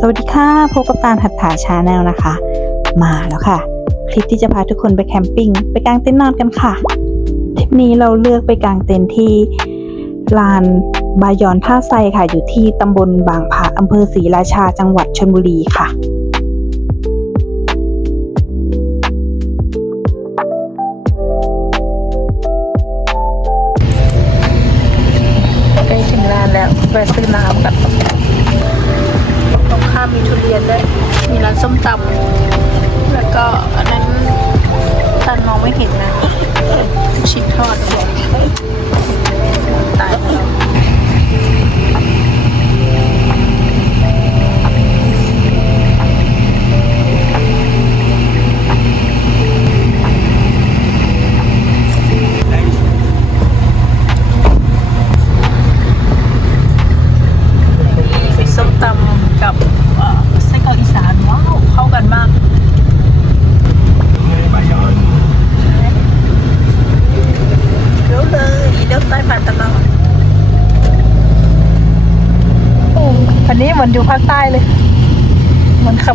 สวัสดีค่ะพบกับตาลหัตถาชาแนลนะคะ มาแล้วค่ะ คลิปที่จะพาทุกคนไปแคมปิ้งไปกางเต็นท์นอนกันค่ะทริปนี้เราเลือกไปกางเต็นท์ที่ลานบายอนท่าไซค่ะ อยู่ที่ตำบลบางพระอำเภอศรีราชาจังหวัดชลบุรีค่ะ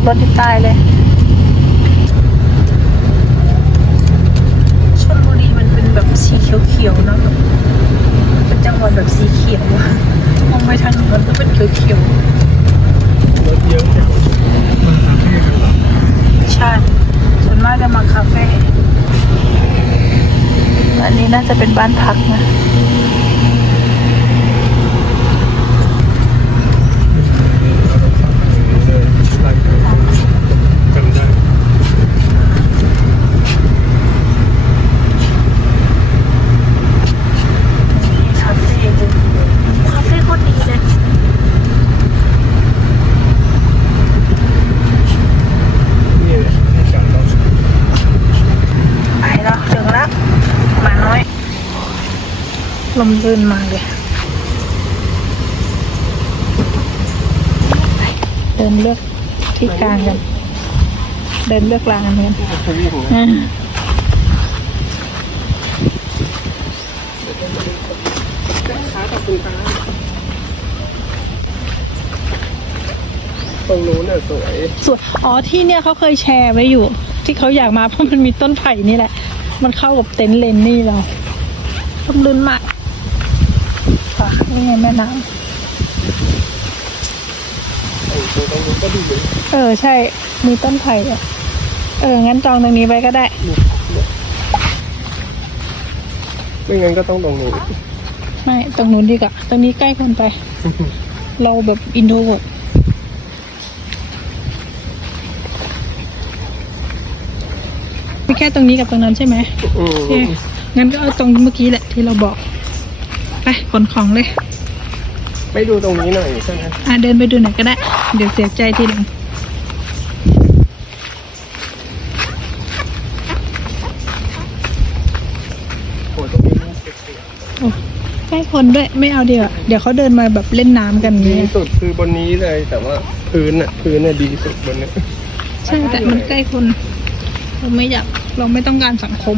บรถอยู่ใต้เลยชลบุรีมันเป็นแบบสีเขียวๆเนาะแบบเป็นจังหวัดแบบสีเขียวอะมองไปทางเหนือมันก็เป็นเขียวรถเยอะเนี่ยมันคาเฟ่กันเหรอๆใช่ส่วนมากจะมาคาเฟ่อันนี้น่าจะเป็นบ้านพักนะ จำได้ คาเฟ่เลยคาเฟ่โคตรดีเลย นี่แหละที่จำได้ ไปแล้วถึงแล้วหมาน้อย ลื่นมากเลยเดินเลือกที่กลางกัน เดินเลือกรางกันกันจะวิ่ตรงนู้นน่ะสวยสวนอ๋อที่เนี่ยเขาเคยแชร์ไว้อยู่ ที่เขาอยากมาเพราะมันมีต้นไผ่นี่แหละ มันเข้ากับเต็นท์เลนนี่เราต้นลื่นมาก นี่ไงแม่น้ไอ้ตัวตรงนู้นก็ดีเลยำเออใช่ มีต้นไผ่อะเออ งั้นจองตรงนี้ไว้ก็ได้นี่เนี่ยไม่งั้นก็ต้องตรงนู้นไม่ ตรงนู้นดีกว่า ตรงนี้ใกล้คนไป เราแบบอินโทรเวิร์ดมีแค่ตรงนี้กับตรงนั้นใช่ไหมอืมโอเคงั้นก็เอาตรงเมื่อกี้แหละที่เราบอก ไปขนของเลย ไปดูตรงนี้หน่อยใช่ไหมอะเดินไปดูหน่อยก็ได้ เดี๋ยวเสียใจทีหลังโอ้ตรงนี้มันเสียโอ้ใกล้คนด้วยไม่เอาดีกว่าเดี๋ยวเขาเดินมาแบบเล่นน้ำกันดีเนี่ยสุดคือบนนี้เลย แต่ว่าพื้นอะพื้นอะดีสุดบนเนี้ยใช่แต่มันใกล้คน เราไม่อยากเราไม่ต้องการสังคม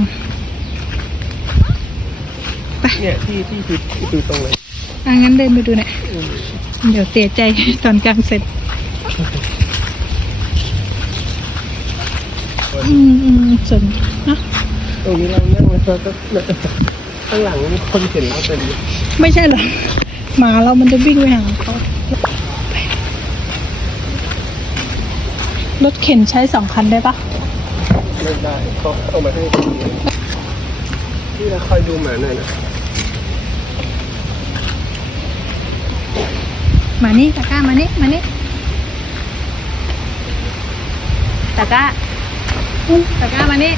เนี่ยที่ที่คือคือตรงไหนอะงั้นเดินไปดูหน่อยอืมเดี๋ยวเสียใจตอนกลางเสร็จ อืมอืมส่วนเนอะตรงนี้เรานั่งแล้วก็ข้างหลังมีคนเห็นเราเต็มเลยไม่ใช่เหรอหมาเรามันจะวิ่งไปหาเขาไปรถเข็นใช้สองคันได้ปะไม่ได้เขาเอามาให้คนเดียวที่เราคอยดูหมาหน่อยนะ มานี่ตะก้ามานี่มานี่ตะก้าตะก้ามานี่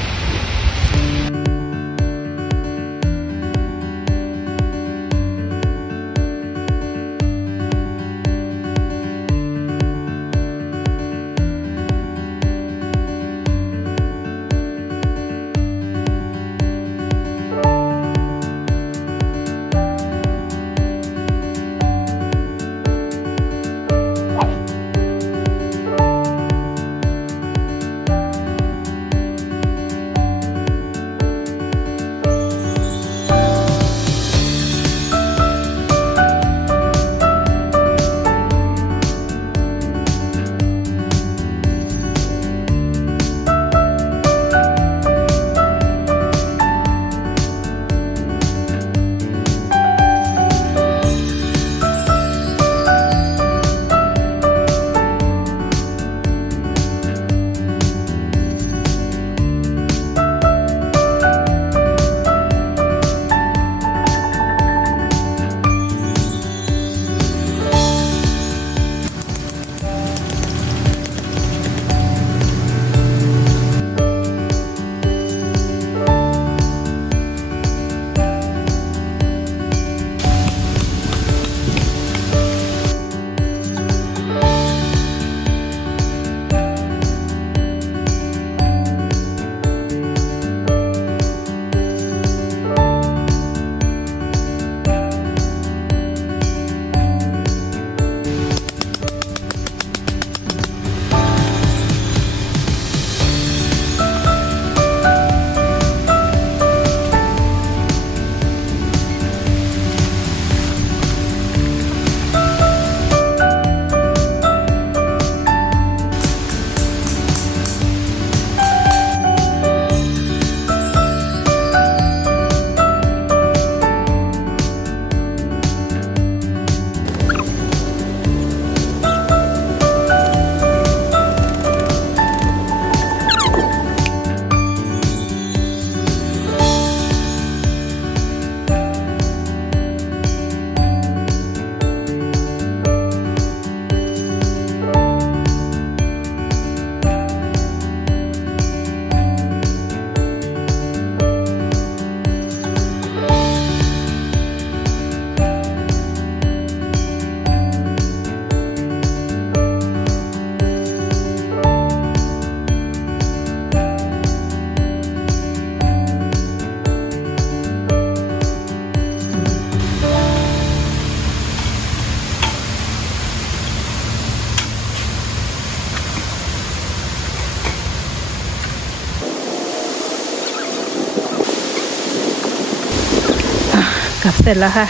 เสร็จแล้วค่ะ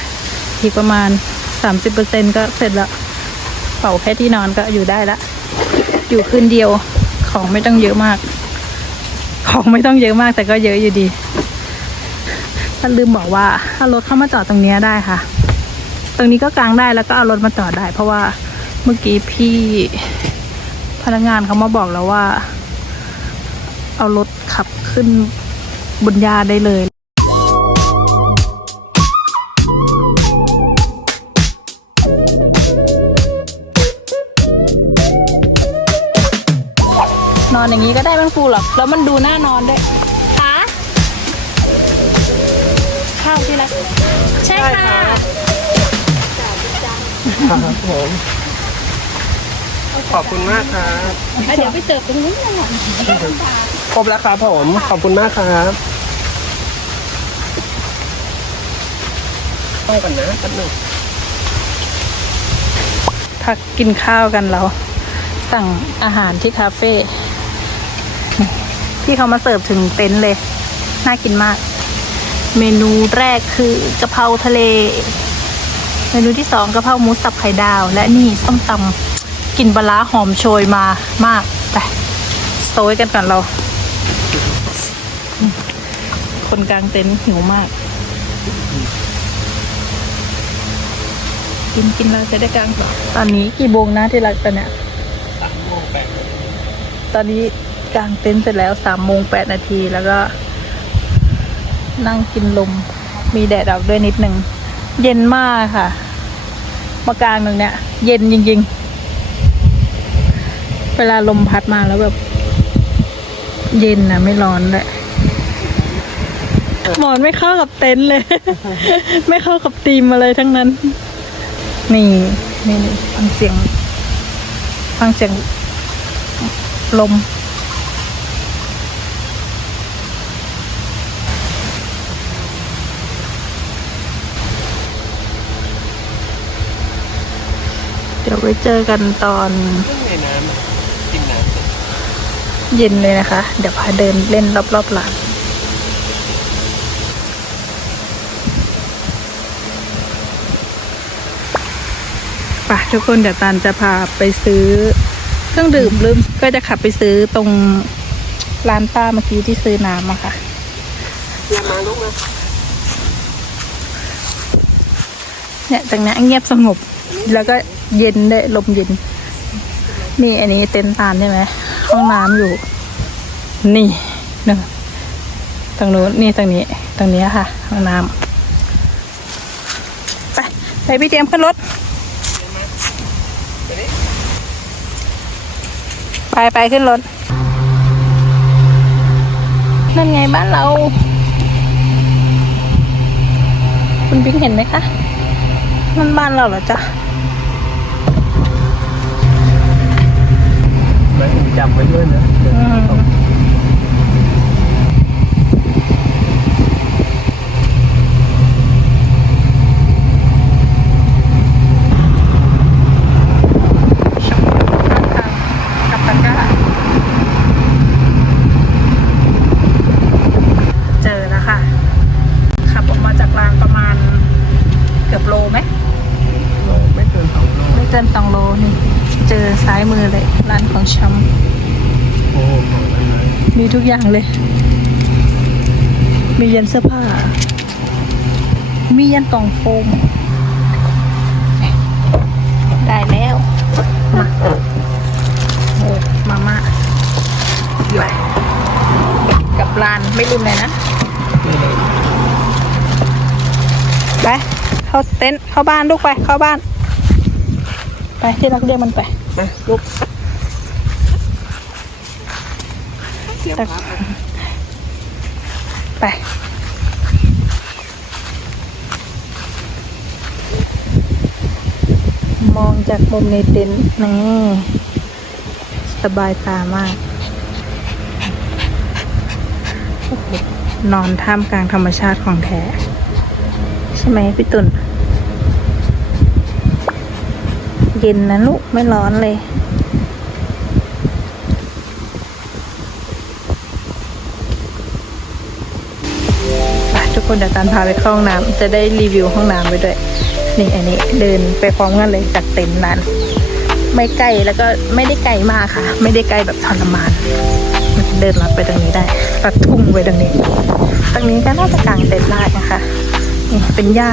อีกประมาณสามสิบเปอร์เซ็นก็เสร็จแล้วเป่าแค่ที่นอนก็อยู่ได้ละ อยู่คืนเดียวของไม่ต้องเยอะมาก ของไม่ต้องเยอะมากแต่ก็เยอะอยู่ดีท่านลืมบอกว่าเอารถเข้ามาจอดตรงนี้ได้ค่ะ ตรงนี้ก็กางได้แล้วก็เอารถมาจอดได้ เพราะว่าเมื่อกี้พี่พนักงานเขามาบอกแล้วว่า เอารถขับขึ้นบนยาได้เลย นอนอย่างนี้ก็ได้ไม่ฟูหรอกแล้วมันดูน่านอนด้วยคะข้าวที่รักใช่ค่ะครับผมขอบคุณมากครับอะเดี๋ยวไปเสิร์ฟตรงนู้นหน่อยครบแล้วครับผมขอบคุณมากครับต้องกันนะกันหนึ่งพักกินข้าวกันเรา สั่งอาหารที่คาเฟ่ ที่เขามาเสิร์ฟถึงเต็นท์เลย น่ากินมาก เมนูแรกคือกะเพราทะเล เมนูที่สองกะเพราหมูสับไข่ดาว และนี่ส้มตำกลิ่นปลาร้าหอมโชยมามากไปสโตยกันก่อนเรา คนกลางเต็นท์หิวมาก กินกินแล้วจะได้กลางต่อตอนนี้กี่โมงนะที่รักตอนเนี้ยสามโมงแปดตอนนี้ กางเต็นท์เสร็จแล้วสามโมงแปดนาทีแล้วก็ นั่งกินลม มีแดดออกด้วยนิดหนึ่ง เย็นมากค่ะ มากลางตรงเนี้ยเย็นจริง ๆ เวลาลมพัดมาแล้วแบบ เย็นนะไม่ร้อนเลยหมอนไม่เข้ากับเต็นท์เลย ไม่เข้ากับธีมมาเลยทั้งนั้น นี่นี่ฟังเสียง ฟังเสียงลม เดี๋ยวไปเจอกันตอนเรื่องในน้ำอะกินน้ำเย็นเลยนะคะ เดี๋ยวพาเดินเล่นรอบๆร้านไปะทุกคนเดี๋ยวตาลจะพาไปซื้อเครื่องดื่มลืมก็จะขับไปซื้อตรงร้านป้าเมื่อกี้ที่ซื้อน้ำอะค่ะเรียนมาลูกนะเนี่ยตรงเนี้ยเงียบสงบแล้วก็ เย็นได้วยลมเย็นนี่อันนี้เต็นท์ตาลใช่ไหมห้องน้ำอยู่ นี่หนึ่งตรงนู้นนี่ตรงนี้ ตรงนี้ค่ะ ห้องน้ำไปไปพี่เจมส์ขึ้นรถ ไปไปขึ้นรถ นั่นไงบ้านเรา คุณปิ๊งเห็นไหมคะ นั่นบ้านเราเหรอจ๊ะ จำไว้ด้วยนะเดี๋ยวอืมกับตะกร้าเจอแล้วค่ะ ขับออกมาจากลานประมาณเกือบโลไหมโลไม่เกินสองโล ไม่เกินสองโลนี่ เจอซ้ายมือเลย ร้านของชโอ้โหอะไรำมีทุกอย่างเลย มียันเสื้อผ้า มียันกล่องโฟม ได้แล้ว มาโอ้มาม่าไปกับร้านไม่ลืมเลยนะ ไป เข้าเต็นท์เข้าบ้านลูกไป เข้าบ้าน ไปที่รักเรียกมันไปมาลูกเตรียมพักนะไปมองจากมุมในเต็นท์นี่สบายตามากโอ้โหนอนท่ามกลางธรรมชาติของแท้ ใช่ไหมพี่ตุลเย็นนะลูกไม่ร้อนเลยไปทุกคนเดี๋ยวตานพาไปเข้าห้องน้ำจะได้รีวิวห้องน้ำไปด้วย นี่อันนี้เดินไปพร้อมกันเลยจากเต็นท์นั้น ไม่ไกลแล้วก็ไม่ได้ไกลมากค่ะ ไม่ได้ไกลแบบทรมานเดินลัดไปตรงนี้ได้ตัดทุ่งไปตรงนี้ ตรงนี้ก็น่าจะกางเต็นท์ได้นะคะ นี่เป็นหญ้า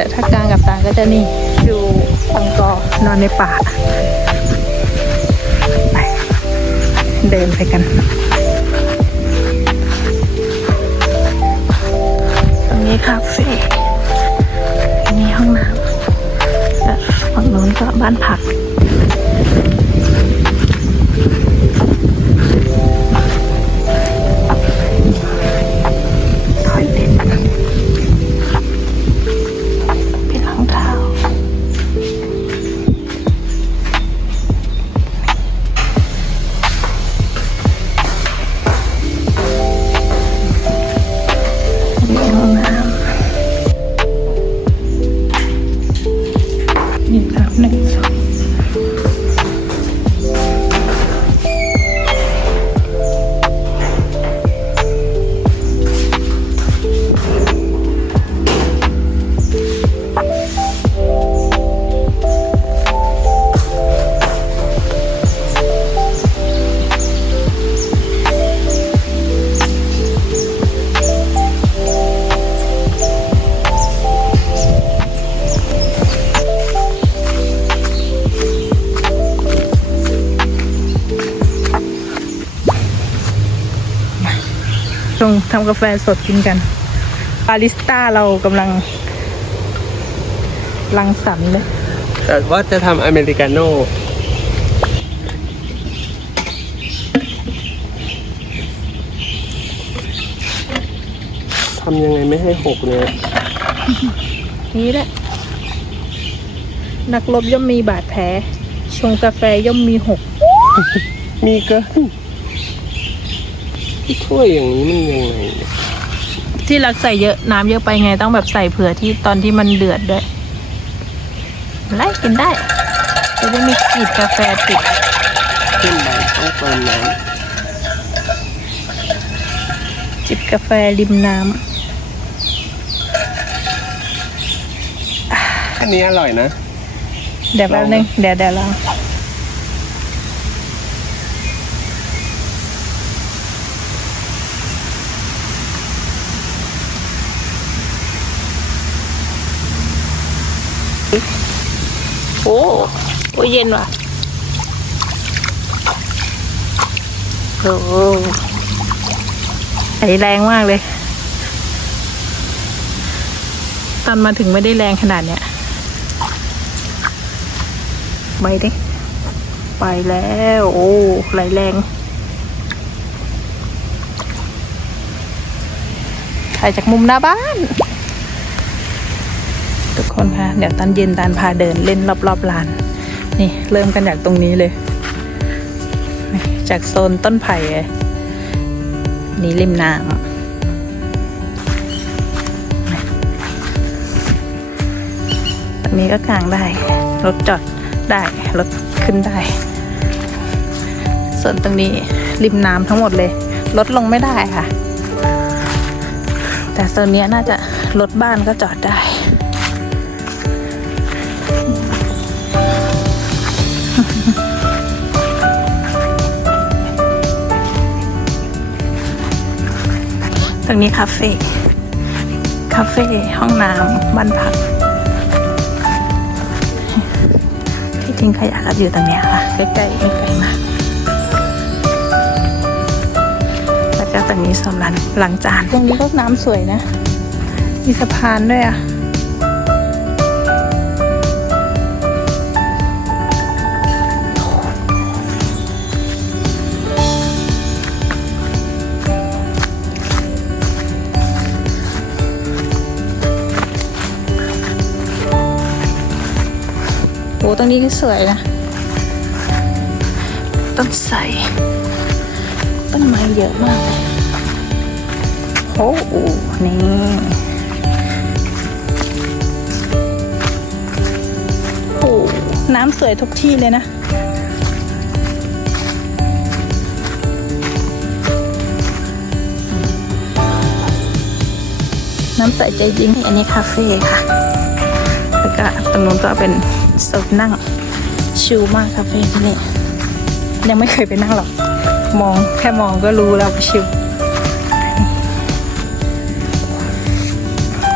แต่ถ้ากลางกับตาก็จะนี่ดูตังกอนอนในป่าไปเดินไปกันตรงนี้คาเฟ่มีห้องน้ำและฝั่งนู้นก็บ้านพัก ทำกาแฟสดกินกันบาริสต้าเรากำลัง รังสรรค์เลย แต่ว่าจะทำอเมริกาโน่ทำยังไงไม่ให้หกเนี่ยนี้แหละ นักรบย่อมมีบาดแผล ชงกาแฟย่อมมีหก มีเกินที่ ถ้วยอย่างนี้มันยังไงเนี่ยที่รักใส่เยอะน้ำเยอะไปไงต้องแบบใส่เผื่อที่ตอนที่มันเดือดด้วยไล่กินได้ จะได้มีกลีดกาแฟติดขึ้นไปต้องเติมน้จิบกาแฟริมน้ำอันนี้อร่อยนะำเดี๋ยวแป๊บนึงเดี๋ยวเดี๋ยวลอง โอ้โอ้เย็นว่ะโอ้ไอแรงมากเลย ตอนมาถึงไม่ได้แรงขนาดเนี้ยไปดิไปแล้ว โอ้ไหลแรงถ่ายจากมุมหน้าบ้าน คนคะเดี๋ยวตอนเย็นตานพาเดินเล่นรอบๆลาน นี่เริ่มกันจากตรงนี้เลย จากโซนต้นไผ่นี่ริมน้ำตรงนี้ก็กางได้ รถจอดได้ รถขึ้นได้ ส่วนตรงนี้ริมน้ำทั้งหมดเลย รถลงไม่ได้ค่ะ แต่โซนนี้น่าจะรถบ้านก็จอดได้ ตรงนี้คาเฟ่คาเฟ่ห้องน้ำบ้านพัก ที่ทิ้งขยะก็อยู่ตรงเนี้ยค่ะ ใกล้ๆไม่ไกลมากแล้วก็ตรงนี้โซนล้างล้างจานตรงนี้ก็น้ำสวยนะ มีสะพานด้วยอะ ตรงนี้ก็สวยนะ ต้นไทรต้นไม้เยอะมากเลยโอ้โหนี่โอ้น้ำสวยทุกที่เลยนะนน้ำใสใจจริง อันนี้คาเฟ่ค่ะ แล้วก็ตรงนู้นก็เป็น โซนนั่ง ชิลมากคาเฟ่ที่นี่ ยังไม่เคยไปนั่งหรอก มองแค่มองก็รู้แล้วชิล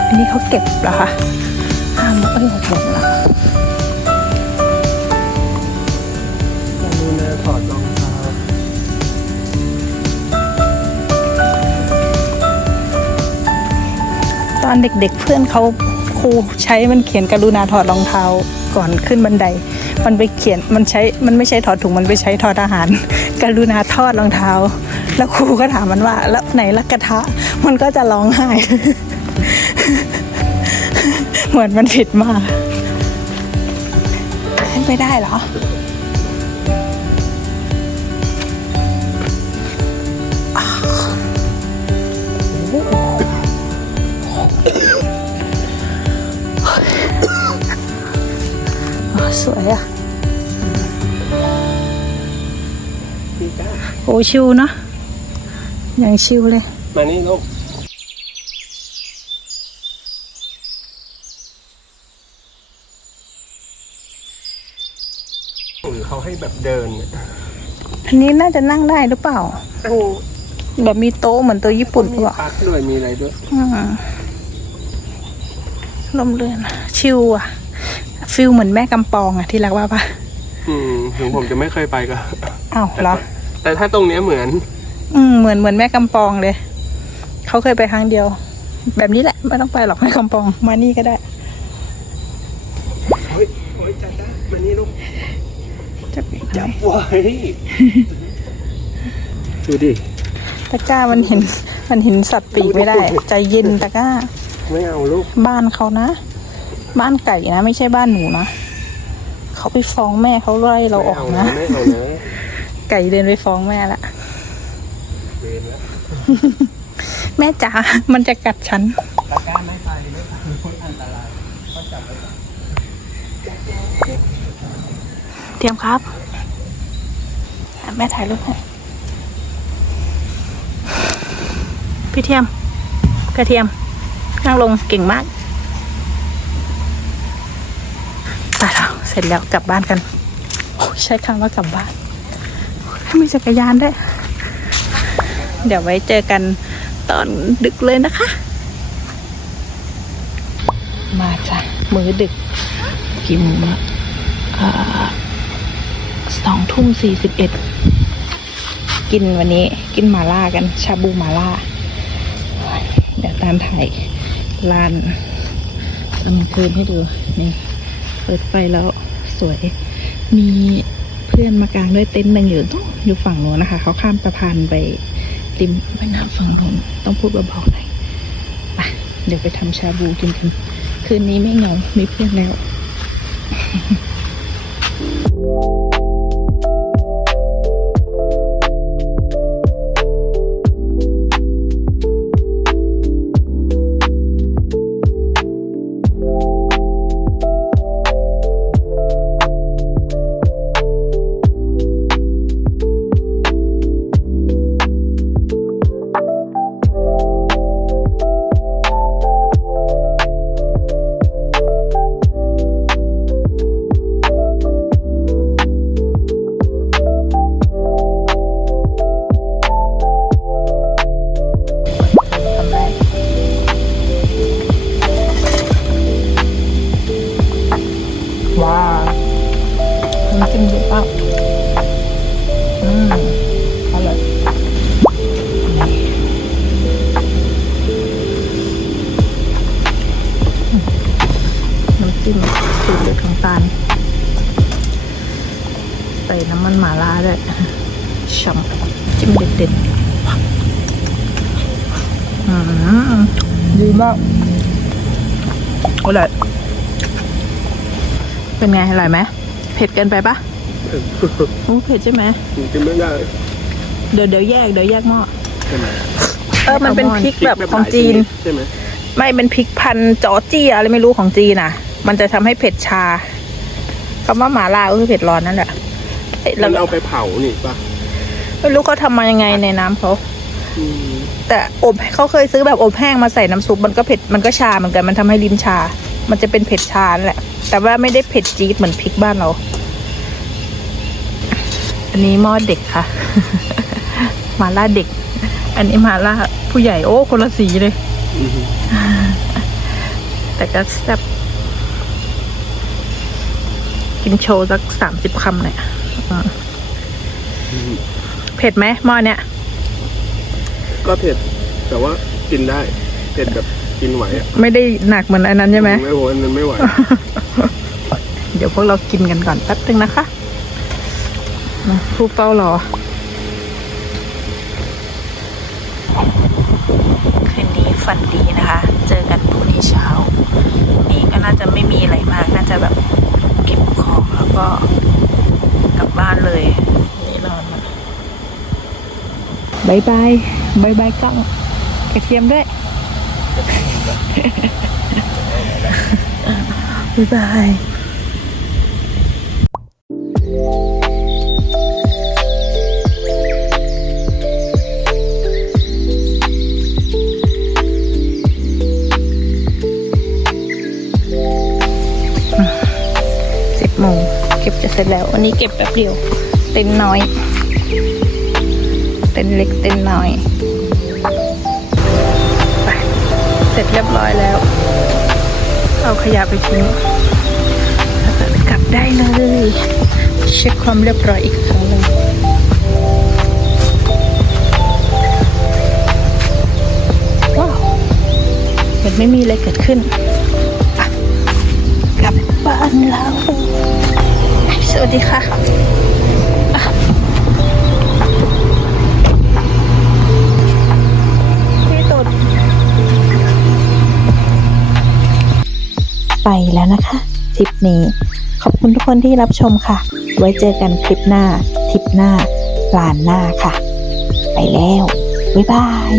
อันนี้เขาเก็บเหรอคะห้ามเอ้ยหกโมงแล้วกรุณาถอดรองเท้าตอนเด็กๆเพื่อนเขาครูใช้มันเขียนกรุณาถอดรองเท้า ก่อนขึ้นบันได มันไปเขียนมันใช้มันไม่ใช่ถอดถุงมันไปใช้ถอดอาหาร กรุณาทอดรองเท้า แล้วครูก็ถามมันว่าแล้วไหนละกระทะ มันก็จะร้องไห้ เหมือนมันผิดมากขึ้นไปได้เหรอ สวยอะพี่ก้าโอ้ชิวเนาะอย่างชิวเลย มานี่ลูกหรือเขาให้แบบเดินเนี่ยอันนี้น่าจะนั่งได้หรือเปล่าตั้งแบบมีโต๊ะเหมือนตัวญี่ปุ่นหรือมีเปล่าพักด้วยมีอะไรด้วยอืมลมเรือนชิวอะ ฟิลเหมือนแม่กำปองอะที่รักว่าปะอืมถึงผมจะไม่เคยไปก็อ้าวเหรอ แต่ถ้าตรงเนี้ยเหมือน อืมเหมือนเหมือนแม่กำปองเลยเขาเคยไปครั้งเดียว แบบนี้แหละไม่ต้องไปหรอกแม่กำปอง มานี่ก็ได้เฮ้ยเฮ้ยจัดได้มานี่ลูกจะไปจับไว้ดูดิตะกร้ามันเห็น มันเห็นสัตว์ปีกไม่ได้ ใจเย็นตะกร้า ไม่เอาลูก บ้านเขานะ บ้านไก่นะ ไม่ใช่บ้านหนูนะเขาไปฟ้องแม่เขาไล่เราออกนะ ไม่เอานะไก่เดินไปฟ้องแม่ละเวรแล้วแม่จ๋า มันจะกัดฉัน ตะกร้าไม่ไปไม่ไปพูดอันตรายก็จับไปก่อนเตรียมครับอะแม่ถ่ายรูปให้ พี่เทียม กระเทียมนั่งลงเก่งมากไปแล้วเสร็จแล้วกลับบ้านกัน ใช้คำว่ากลับบ้านมีจักรยานด้วยเดี๋ยวไว้เจอกันตอนดึกเลยนะคะ มาจ้ะมือดึกกี่โมงละสองทุ่มสี่สิบเอ็ดกินวันนี้กินหมาล่ากันชาบูหมาล่า เดี๋ยวตามถ่ายลานกลางคืนให้ดูนี่ เปิดไฟแล้วสวย มีเพื่อนมากางด้วยเต็นท์หนึ่งอยู่ต้องอยู่ฝั่งโน้นนะคะ เขาข้ามสะพานไปริมแม่น้ำฝั่งโน้นต้องพูดเบาๆหน่อยไปเดี๋ยวไปทำชาบูกินกัน คืนนี้ไม่เหงา มีเพื่อนแล้วทำ จิ้มสูตรเด็ดของตาล ใส่น้ำมันหมาล่าด้วยช่ำจิ้มเด็ดๆอืมดีมากอร่อยเป็นไง อร่อยไหมเผ็ดเกินไปปะอู้เผ็ดใช่ไหมกินไม่ได้ เดี๋ยวเดี๋ยวแยกเดี๋ยวแยกหม้อใช่ไหมเออมันเป็นพริกแบบของจีน ใช่ไหมไม่เป็นพริกพันธุ์จอร์เจียอะไรไม่รู้ของจีนอะ มันจะทำให้เผ็ดชาคำว่าหมาล่าก็คือเผ็ดร้อนนั่นแหละเอ้ยแล้แล้ววเอาไปเผานี่ป่ะไม่รู้เขาทำมายังไงในน้ำเขาอืมแต่อบเขาเคยซื้อแบบอบแห้งมาใส่น้ำซุปมันก็เผ็ดมันก็ชาเหมือนกันมันทำให้ลิ้นชา มันจะเป็นเผ็ดชานั่นแหละ แต่ว่าไม่ได้เผ็ดจี๊ดเหมือนพริกบ้านเรา อันนี้หม้อเด็กค่ะ มาล่าเด็ก อันนี้มาล่าผู้ใหญ่โอ้คนละสีเลยอือฮึแต่ก็แซ่บ กินโชว์สักสามสิบคำหน่อยอืมเผ็ดไหมหม้อเนี้ยก็เผ็ด แต่ว่ากินได้ เผ็ดแบบกินไหวอะไม่ได้หนักเหมือนอันนั้นใช่ไหมไม่โหอันนั้นไม่ไหว เดี๋ยวพวกเรากินกันก่อนแป๊บนึงนะคะมาผู้เฝ้ารอคืนนี้ฝันดีนะคะ เจอกันพรุ่งนี้เช้า นี่ก็น่าจะไม่มีอะไรมาก น่าจะแบบเก็บของแล้วก็กลับบ้านเลย นี่นอนมาบายบายบายบายกล้องกระเทียมด้วยบายบาย เสร็จแล้ว วันนี้เก็บแป๊บเดียว เต็นน้อย เต็นเล็กเต็นน้อยไปเสร็จเรียบร้อยแล้ว เอาขยะไปทิ้งแล้วก็กลับได้เลย เช็คความเรียบร้อยอีกครั้งหนึ่งว้าวเหมือนไม่มีอะไรเกิดขึ้น กลับบ้านแล้ว สวัสดีค่ะ พี่ตุดไปแล้วนะคะทริปนี้ ขอบคุณทุกคนที่รับชมค่ะ ไว้เจอกันคลิปหน้าทริปหน้าลานหน้าค่ะ ไปแล้ว บ๊ายบาย